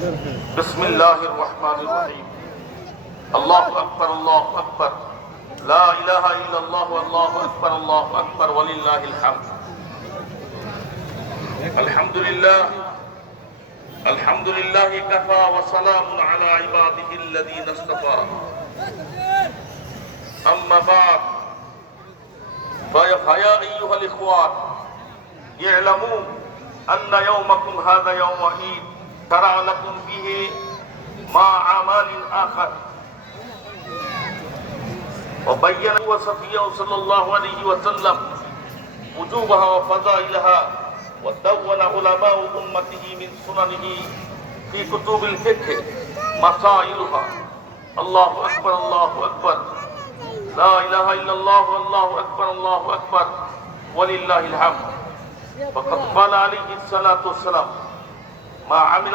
بسم الله الرحمن الرحيم الله أكبر الله أكبر لا إله إلا الله والله أكبر الله أكبر ولله الحمد الحمد لله كفى وسلام على عباده الذين اصطفى أما بعد فيا أيها الإخوان اعلموا أن يومكم هذا يوم عيد شرع لكم فيه مع أعمال آخر وبين وصفيه صلى الله عليه وسلم وجوبها وفضائلها ودون علماء أمته من سننه في كتب الفقه مسائلها الله أكبر الله أكبر لا إله إلا الله والله أكبر الله أكبر ولله الحمد. فقد قال عليه الصلاة والسلام ما عمل